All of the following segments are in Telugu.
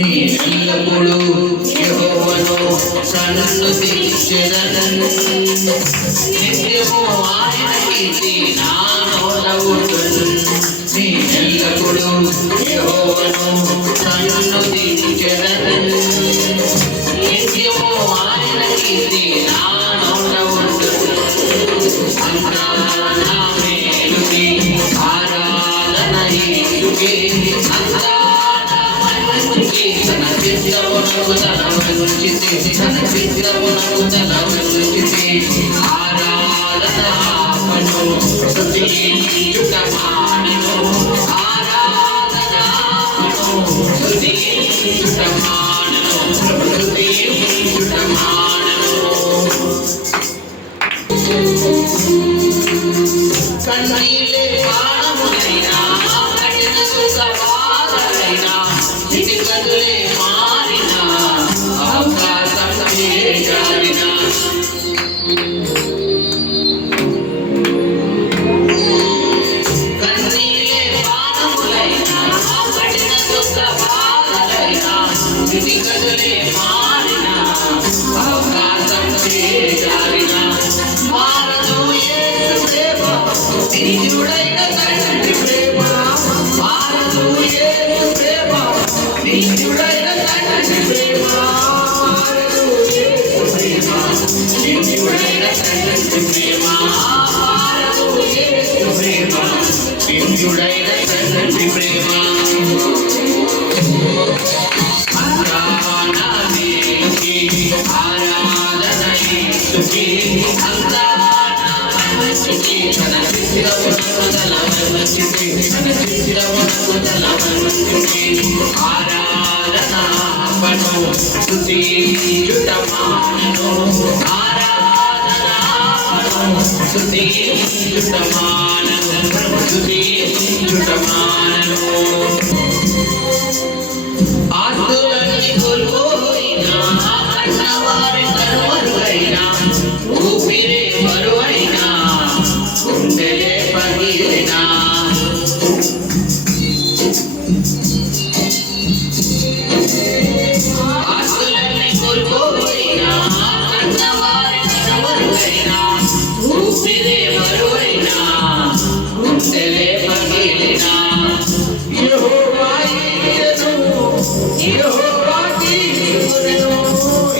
నేనెల్లప్పుడూ యెహోవాను సన్నుతించెదను. నిత్యము ఆయన కీర్తి నా నోట ఉండును. నేనెల్లప్పుడూ యెహోవాను సన్నుతించెదను. నిత్యము ఆయన కీర్తి నా నోట ఉండును. అంతా నా మేలుకి ఆరాధన యేసుకే. అంతా తన చిత్తమునకు ఆరాధనాపను స్తుతించుట మానెను. ఆరాధనాపను స్తుతించుట మానెను. స్తుతించుట మానెను. కన్నీలే ప్రాణములైనా కఠిన సుఖవాదరైనా స్థితిగతులే మారిన అవకాశం చేజారిన కన్నీలే ప్రాణములైనా కఠిన సుఖవాదరైనా స్థితిగతులే మారిన అవకాశం చేజారిన మారదు యేసు ప్రేమ నిత్యుడైన తండ్రి ప్రేమ. మారదు యేసు ప్రేమ నిత్యుడైన తండ్రి ప్రేమ. మారదు యేసు ప్రేమ నిత్యుడైన తండ్రి ప్రేమ. మారదు యేసు ప్రేమ నిత్యుడైన తండ్రి ప్రేమ. ఆరాధన యేసుకే. ఆరాధన యేసుకే. అంతా తన చిత్తమునకు తలవంచుటే. తన చిత్తమునకు తలవంచుటే. ఆరాధనాపను స్తుతించుట మానెను. ఆరాధనాపను స్తుతించుట మానెను. స్తుతించుట మానెను. ఆస్తులన్నీ కోల్పోయినా కన్నవారి కనుమరుగైనా ఊపిరే బరువైనా గుండెలే పగిలినా ఆస్తులన్నీ కోల్పోయినా కన్నవారి కనుమరుగైనా ఊపిరే బరువైనా గుండెలే పగిలినా యెహోవా ఇయ్యెను. యెహోవా తీర్చును.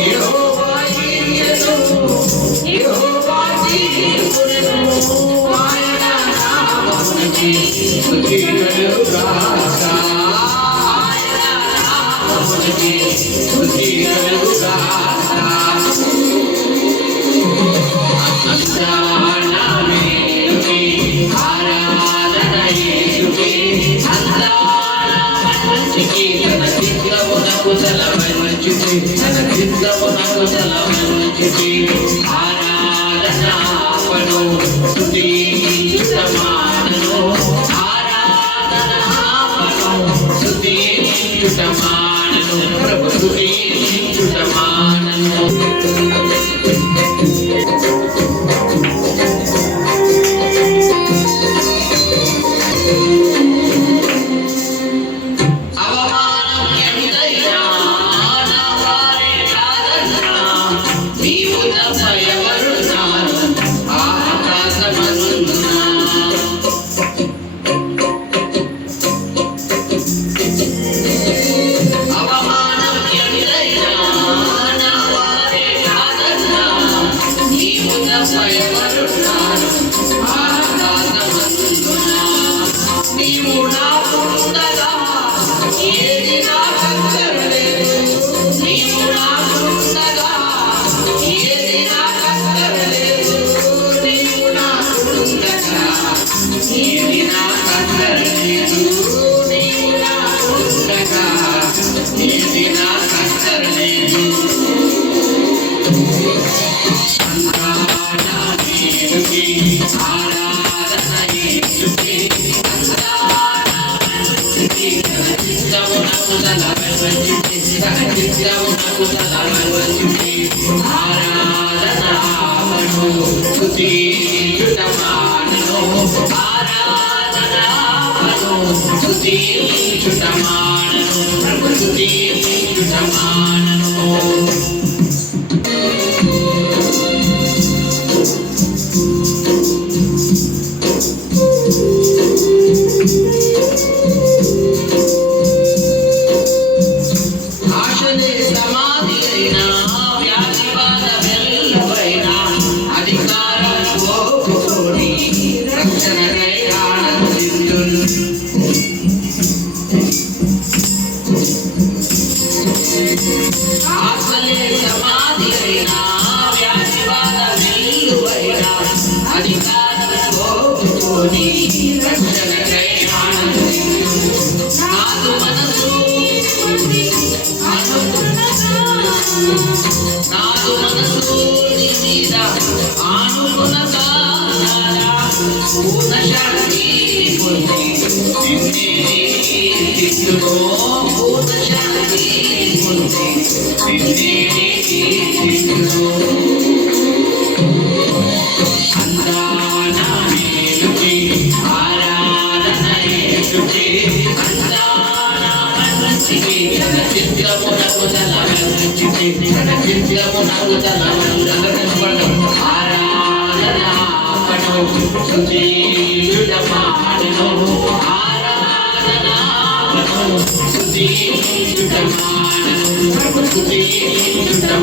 యెహోవా ఇయ్యెను. యెహోవా తీర్చును. ఆయన నామమునకి స్తుతి కలుగుగాక. ఆయన నామమునకి స్తుతి కలుగుగాక. అంతా నా మేలుకి ఆరాధన యేసుకే. అంతా నా మంచికి తన చిత్తమునకు తలవంచుటే. తన చిత్తమునకు తలవంచుటే. ఆరాధనాపను స్తుతించుట మానెను. ఆరాధనాపను స్తుతించుట మానెను. ప్రభు స్తుతించుట మానెను. అవమానం ఎంతైనా నా వారే కాదన్నా నీవు తప్ప ఎవరున్నారు ఆకాశమందున. అవమానం ఎంతైనా నా వారే కాదన్నా నీవు తప్ప ఎవరున్నారు ఆకాశమందున. నీవు నాకుండగా ఏది నాకక్కరలేదు. నీవు నాకుండగా ఏది నాకక్కరలేదు. నీవు నాకుండగా ఏది నాకక్కరలేదు. నీవు నాకుండగా ఏది నాకక్కరలేదు. అంతా నా మేలుకి ఆరాధన యేసుకే. అంతా నా మంచికి తన చిత్తమునకు తలవంచుటే. తన చిత్తమునకు తలవంచుటే. ఆరాధనాపను స్తుతించుట మానెను. ఆరాధనాపను స్తుతించుట మానెను. ప్రభు స్తుతించుట రక్షణకై ఆనందింతును ఆశలే సమాధి అయినా వ్యాధి బాధ వెల్లువైనా అధికారం పోగొట్టుకొని రక్షణకై ఆనందింతును నాదు మనసు నాదు మనసు నీ మీద ఆనుకునగా పూర్ణ శాంతి పొంది నిన్నే కీర్తింతును పూర్ణ శాంతి పొంది నిన్నే కీర్తింతును అందాన మేలుకి ఆరాధన యేసుకి అందాన మనసికి తన చిత్రమునకు తల వంచితి తన చిత్రమునకు తల వంచడం ఆరాధన పడు స్తుతియుడమానెను ఆరాధన పడు స్తుతియుడమానెను స్తుతియుడమానెను